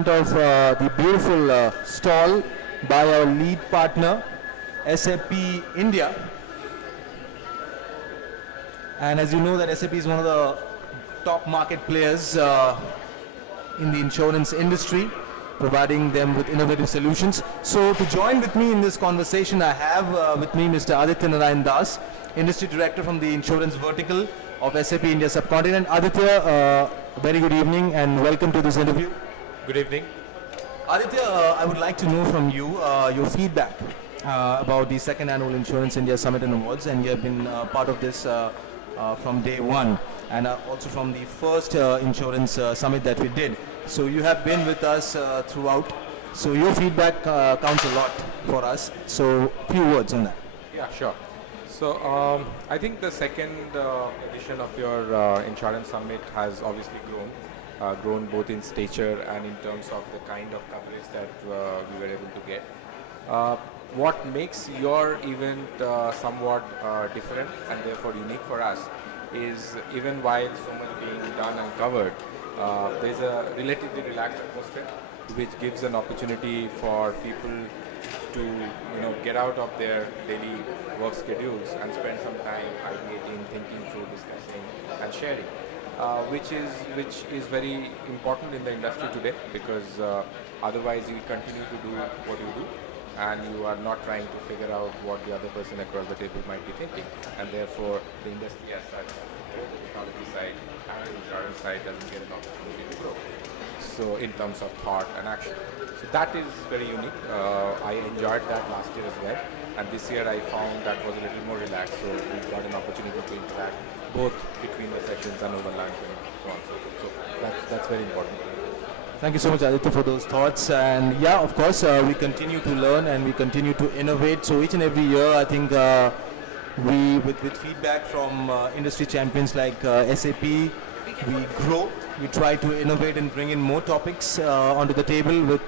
Of the beautiful stall by our lead partner, SAP India. And as you know that SAP is one of the top market players in the insurance industry, providing them with innovative solutions. So to join with me in this conversation, I have with me Mr. Aditya N, Industry Director from the insurance vertical of SAP India subcontinent. Aditya, very good evening and welcome to this interview. Good evening. Aditya, I would like to know from you your feedback about the second annual Insurance India Summit and Awards, and you have been part of this from day one, and also from the first insurance summit that we did. So you have been with us throughout. So your feedback counts a lot for us. So few words on that. Yeah, sure. So I think the second edition of your insurance summit has obviously grown both in stature and in terms of the kind of coverage that we were able to get. What makes your event somewhat different and therefore unique for us is even while so much being done and covered, there is a relatively relaxed atmosphere which gives an opportunity for people to get out of their daily work schedules and spend some time ideating, thinking through, discussing and sharing. Which is very important in the industry today, because otherwise you continue to do what you do and you are not trying to figure out what the other person across the table might be thinking, and therefore the industry as such, both the technology side and the insurance side, doesn't get an opportunity to grow. So in terms of thought and action. So that is very unique. I enjoyed that last year as well, and this year I found that was a little more relaxed, so we got an opportunity to interact both between the sessions and over lunch and so on. So that's very important. Thank you so much, Aditya, for those thoughts. And yeah, of course, we continue to learn and we continue to innovate. So each and every year, I think we, with feedback from industry champions like SAP, we grow. We try to innovate and bring in more topics onto the table with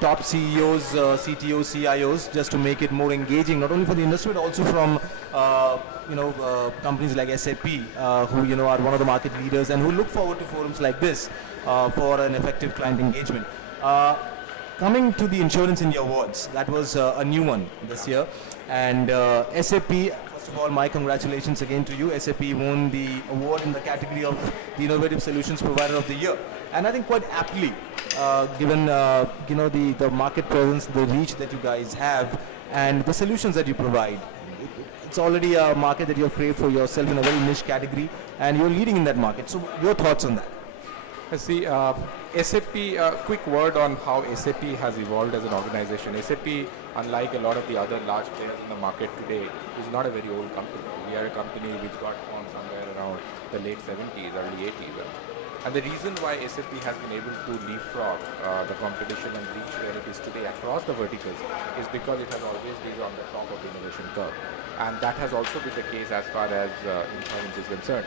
top CEOs, CTOs, CIOs, just to make it more engaging, not only for the industry but also from companies like SAP, who are one of the market leaders and who look forward to forums like this for an effective client engagement. Coming to the Insurance India Awards, that was a new one this year, and SAP. First of all, my congratulations again to you. SAP won the award in the category of the Innovative Solutions Provider of the Year, and I think quite aptly, given the market presence, the reach that you guys have, and the solutions that you provide. It's already a market that you have created for yourself in a very niche category, and you're leading in that market. So your thoughts on that? See, SAP, quick word on how SAP has evolved as an organization. SAP, unlike a lot of the other large players in the market today, is not a very old company. We are a company which got formed somewhere around the late 70s, early 80s. And the reason why SAP has been able to leapfrog the competition and reach where it is today across the verticals is because it has always been on the top of the innovation curve. And that has also been the case as far as insurance is concerned.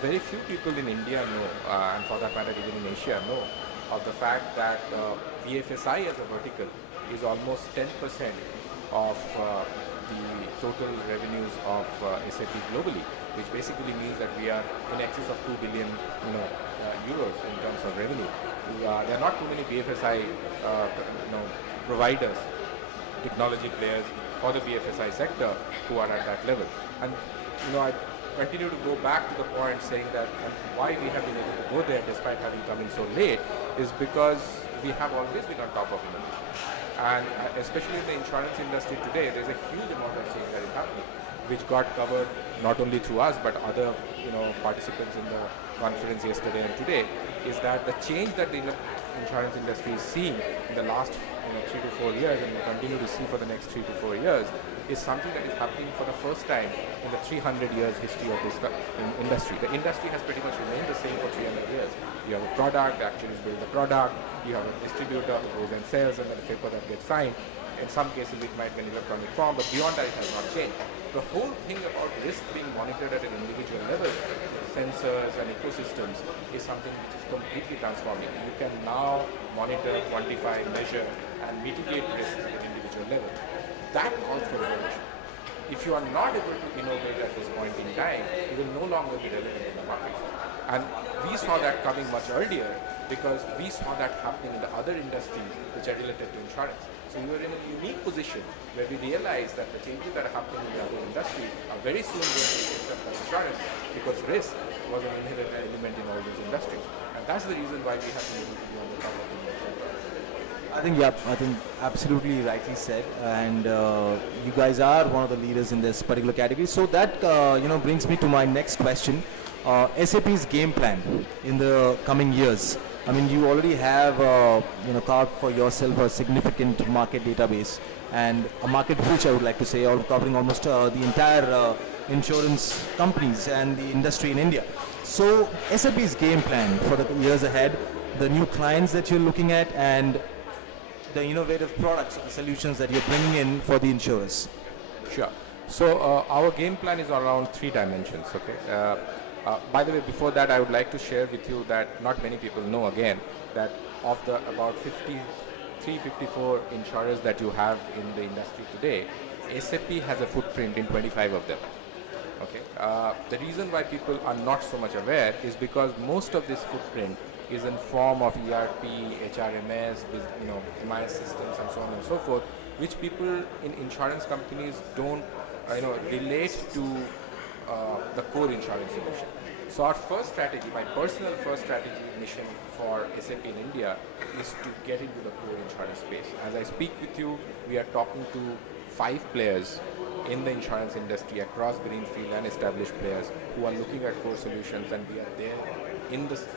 Very few people in India know, and for that matter even in Asia know, of the fact that BFSI as a vertical is almost 10% of the total revenues of SAP globally, which basically means that we are in excess of 2 billion euros in terms of revenue. There are not too many BFSI providers, technology players for the BFSI sector who are at that level. And I continue to go back to the point saying that why we have been able to go there despite having come in so late is because we have always been on top of innovation. And especially in the insurance industry today, there's a huge amount of change that is happening, which got covered not only through us but other participants in the conference yesterday and today, is that the change that the insurance industry is seeing in the last 3 to 4 years and will continue to see for the next 3 to 4 years is something that is happening for the first time in the 300 years history of this industry. The industry has pretty much remained the same for 300 years. You have a product, the actuaries build the product, you have a distributor who goes and sells, and then the paper that gets signed. In some cases it might be in electronic form, but beyond that it has not changed. The whole thing about risk being monitored at an individual level, sensors and ecosystems, is something which is completely transforming. You can now monitor, quantify, measure and mitigate risk at an individual level. That calls for innovation. If you are not able to innovate at this point in time, you will no longer be relevant in the market. And we saw that coming much earlier because we saw that happening in the other industries which are related to insurance. So we were in a unique position where we realized that the changes that are happening in the other industries are very soon going to be picked up by insurance, because risk was an inherent element in all those industries. And that's the reason why we have been able to be on the top of the industry. I think absolutely rightly said, and you guys are one of the leaders in this particular category. So that brings me to my next question. SAP's game plan in the coming years. I mean, you already have carved for yourself a significant market database and a market reach, I would like to say, covering almost the entire insurance companies and the industry in India. So SAP's game plan for the years ahead, the new clients that you're looking at, and the innovative products or the solutions that you're bringing in for the insurers. Sure. So our game plan is around 3 dimensions. Okay. By the way, before that, I would like to share with you that not many people know again that of the about 54 insurers that you have in the industry today, SAP has a footprint in 25 of them. Okay. The reason why people are not so much aware is because most of this footprint is in form of ERP, HRMS, MIS systems, and so on and so forth, which people in insurance companies don't relate to the core insurance solution. So our first strategy, my personal first strategy mission for SAP in India is to get into the core insurance space. As I speak with you, we are talking to 5 players in the insurance industry across greenfield and established players who are looking at core solutions, and we are there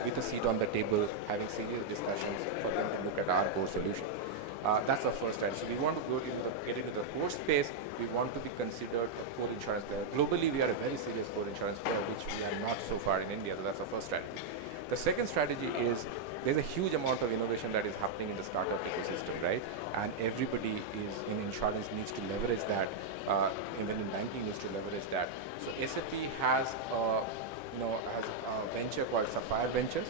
with a seat on the table having serious discussions for them to look at our core solution. That's our first strategy. So we want to get into the core space. We want to be considered a core insurance player. Globally, we are a very serious core insurance player, which we are not so far in India. So that's our first strategy. The second strategy is there's a huge amount of innovation that is happening in the startup ecosystem, right? And everybody is in insurance needs to leverage that. Even in banking needs to leverage that. So SAP has a venture called Sapphire Ventures,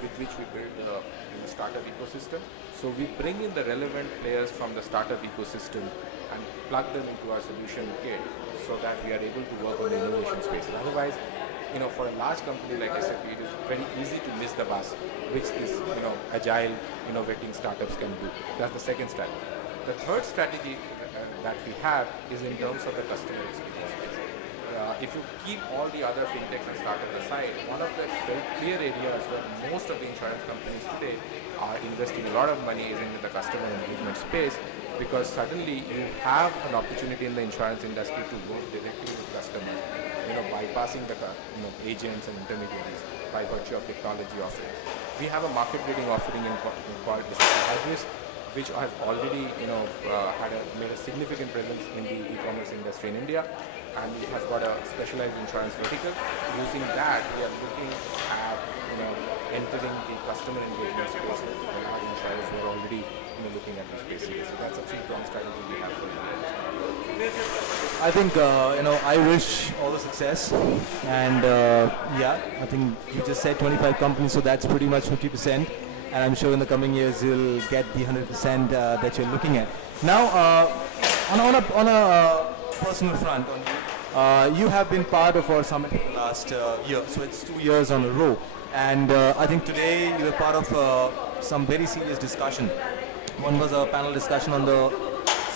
with which we build the startup ecosystem. So we bring in the relevant players from the startup ecosystem and plug them into our solution kit so that we are able to work on the innovation space. And otherwise, for a large company like SAP, it is very easy to miss the bus, which these agile, innovating startups can do. That's the second strategy. The third strategy that we have is in terms of the customer experience. If you keep all the other fintechs and startups aside, one of the very clear areas where most of the insurance companies today are investing a lot of money is into the customer engagement space, because suddenly you have an opportunity in the insurance industry to work directly with customers, bypassing the agents and intermediaries by virtue of technology offerings. We have a market leading offering called Aditya N, which has already made a significant presence in the e-commerce industry in India, and it has got a specialized insurance vertical. Using that, we are looking at entering the customer engagement space with the large insurers who are already looking at this space. So that's a 3-pronged strategy we have for you. I think I wish all the success, and I think you just said 25 companies, so that's pretty much 50%. And I'm sure in the coming years you'll get the 100% that you're looking at. Now, on a personal front, you have been part of our summit for the last year, so it's 2 years on a row. And I think today you were part of some very serious discussion. One was a panel discussion on the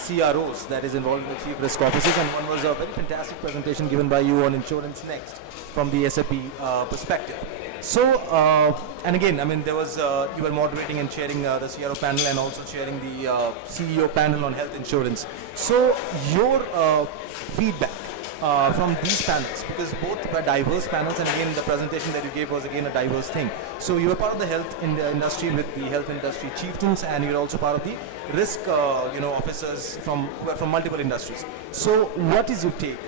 CROs that is involved in the Chief Risk Officers, and one was a very fantastic presentation given by you on Insurance Next from the SAP perspective. So, and again, I mean, there was, you were moderating and chairing the CRO panel and also chairing the CEO panel on health insurance. So, your feedback from these panels, because both were diverse panels, and again, the presentation that you gave was again a diverse thing. So, you were part of the health industry with the health industry chieftains, and you were also part of the risk, officers who were from multiple industries. So, what is your take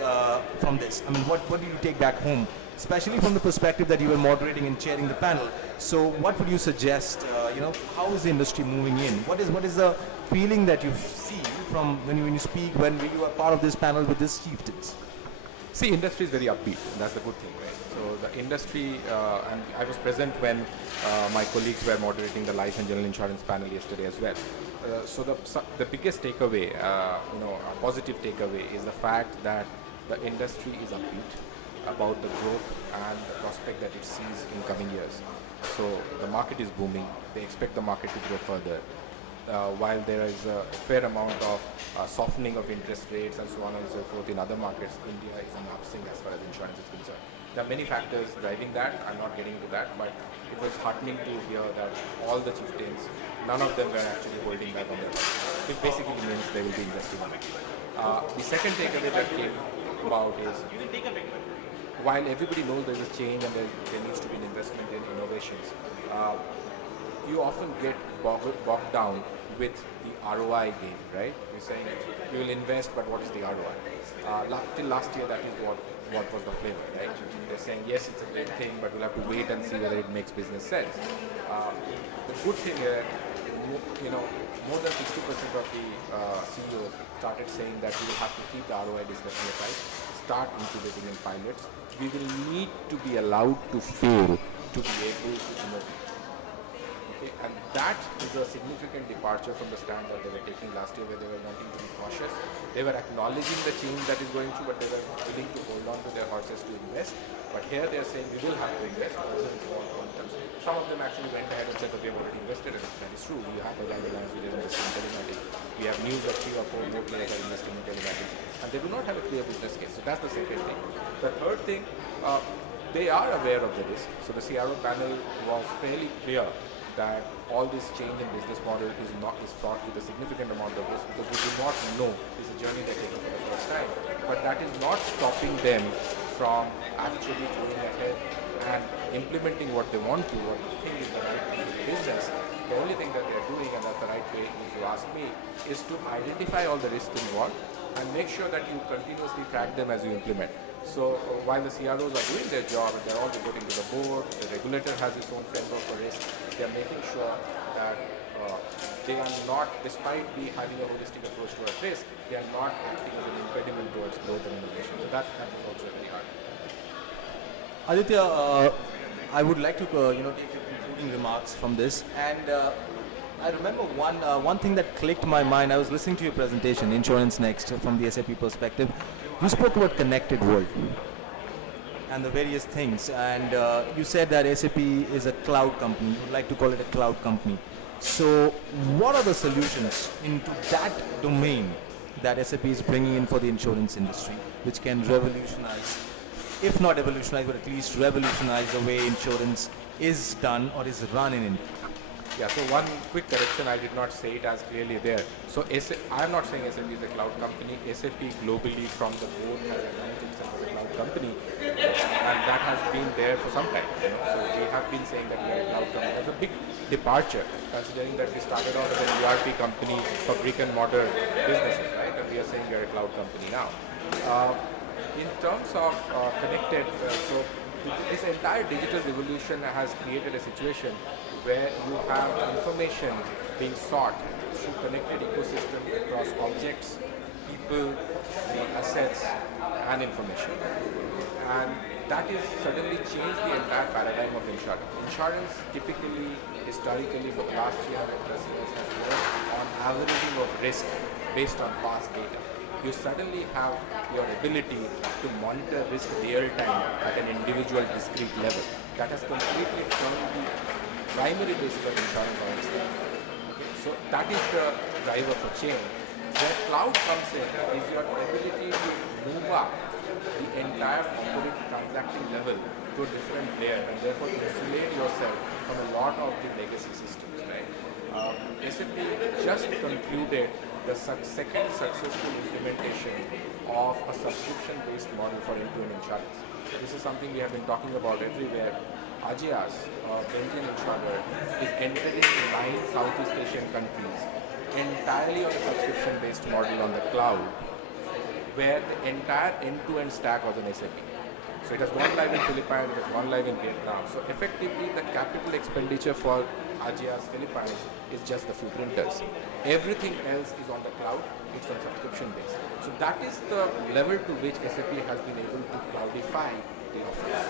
from this? I mean, what do you take back home? Especially from the perspective that you were moderating and chairing the panel. So what would you suggest, how is the industry moving in? What is the feeling that you see from when you speak, when you are part of this panel with these chieftains? See, industry is very upbeat, and that's the good thing, right? So the industry, and I was present when my colleagues were moderating the life and general insurance panel yesterday as well. So the biggest takeaway, a positive takeaway is the fact that the industry is upbeat about the growth and the prospect that it sees in coming years. So the market is booming. They expect the market to grow further. While there is a fair amount of softening of interest rates and so on and so forth in other markets, India is an upswing as far as insurance is concerned. There are many factors driving that. I'm not getting to that, but it was heartening to hear that all the chieftains, none of them were actually holding back on their money. It basically means they will be investing in it. The second takeaway that came about is, while everybody knows there is a change and there needs to be an investment in innovations, you often get bogged down with the ROI game, right? You're saying you will invest, but what is the ROI? Till last year, that is what was the flavor, right? They're saying, yes, it's a great thing, but we'll have to wait and see whether it makes business sense. The good thing is, more than 60% of the CEOs started saying that we will have to keep the ROI discussion aside, start incubating in pilots. We will need to be allowed to fail to be able to innovate. Okay, and that is a significant departure from the stand that they were taking last year, where they were wanting to be cautious. They were acknowledging the change that is going through, but they were willing to hold on to their horses to invest. But here they are saying we will have to invest also in small quantums. Some of them actually went ahead and said that we have already invested, and that is true. We have Bajaj Alliance, we are investing in telematics. We have news that 3 or 4 more players are investing in telematics, and they do not have a clear business case. So that's the second thing. The third thing, they are aware of the risk. So the CRO panel was fairly clear that all this change in business model is fraught with a significant amount of risk, because we do not know. It's a journey they're taking for the first time. But that is not stopping them from actually going ahead and implementing what they want to, what they think is the right thing in business. The only thing that they're doing, and that's the right way if you ask me, is to identify all the risks involved and make sure that you continuously track them as you implement. So while the CROs are doing their job and they're all reporting to the board, the regulator has its own framework for risk, they're making sure that they are not, despite having a holistic approach towards risk, they are not acting as an impediment towards growth and innovation. So that is also very hard. Aditya, I would like to take your concluding remarks from this, and I remember one thing that clicked my mind. I was listening to your presentation, Insurance Next, from the SAP perspective. You spoke about connected world and the various things, and you said that SAP is a cloud company. You would like to call it a cloud company. So what are the solutions into that domain that SAP is bringing in for the insurance industry, which can revolutionize, if not evolutionize, but at least revolutionize the way insurance is done or is run in India? Yeah, so one quick correction, I did not say it as clearly there. So I am not saying SAP is a cloud company. SAP globally from the board has announced itself as a cloud company, and that has been there for some time. So we have been saying that we are a cloud company. That's a big departure, considering that we started out as an ERP company for brick and mortar businesses, right? And we are saying we are a cloud company now. In terms of connected, so this entire digital revolution has created a situation where you have information being sought through connected ecosystem across objects, people, assets, and information. And that is suddenly changed the entire paradigm of insurance. Insurance typically, historically, for the last 300 plus years has worked on averaging of risk based on past data. You suddenly have your ability to monitor risk real time at an individual discrete level. That has completely turned the primary basis of insurance on its head. Okay? So that is the driver for change. Where cloud comes in is your ability to move up the entire corporate transacting level to a different layer, and therefore insulate yourself from a lot of the legacy systems. Right? SAP just concluded the second successful implementation of a subscription-based model for end-to-end insurance. This is something we have been talking about everywhere. Ageas, Belgian insurer, is entering 9 Southeast Asian countries entirely on a subscription-based model on the cloud, where the entire end-to-end stack was an SAP. So it has gone live in Philippines, it has gone live in Vietnam. So effectively, the capital expenditure for Ageas Philippines is just the few printers. Everything else is on the cloud, it's on subscription based. So that is the level to which SAP has been able to cloudify the office.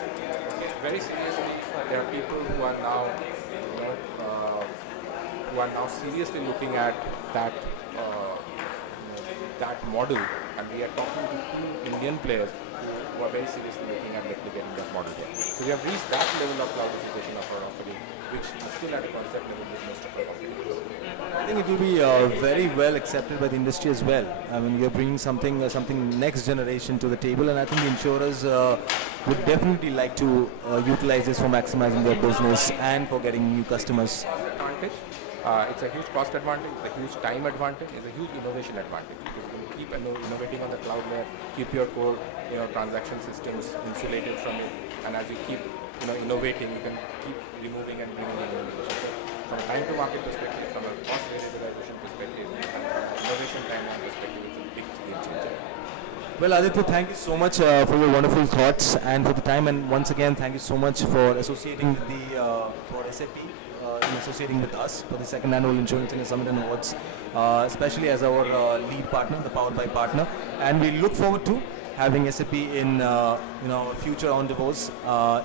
Very seriously, there are people who are now seriously looking at that that model, and we are talking to 2 Indian players who who are very seriously looking at replicating that model here. So we have reached that level of cloudification of our offering, which is still at a concept level with most of our offerings. I think it will be very well accepted by the industry as well. I mean, you're bringing something next generation to the table, and I think the insurers would definitely like to utilize this for maximizing their business and for getting new customers. Advantage. It's a huge cost advantage, it's a huge time advantage, it's a huge innovation advantage. Because you can keep innovating on the cloud layer, keep your core transaction systems insulated from it, and as you keep innovating, you can keep removing and bringing in innovation. So from a time to market perspective, from a cost variabilization perspective, innovation timeline perspective, it's a big game changer. Well, Aditya, thank you so much for your wonderful thoughts and for the time. And once again, thank you so much for associating for SAP, in associating with us for the second annual Insurance in Summit and Awards, especially as our lead partner, the Powered by partner. And we look forward to having SAP in future endeavors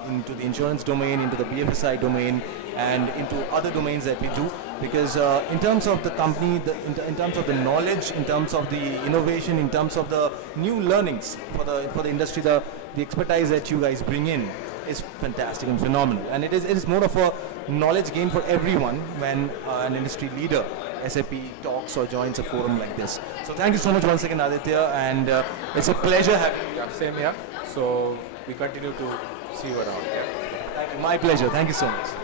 into the insurance domain, into the BFSI domain, and into other domains that we do. Because in terms of the company, in terms of the knowledge, in terms of the innovation, in terms of the new learnings for the industry, the expertise that you guys bring in is fantastic and phenomenal. And it is more of a knowledge gain for everyone when an industry leader, SAP, talks or joins a forum like this. So thank you so much once again, Aditya, and it's a pleasure having you. Yeah, same here. So we continue to see you around. Yeah. Thank you. My pleasure. Thank you so much.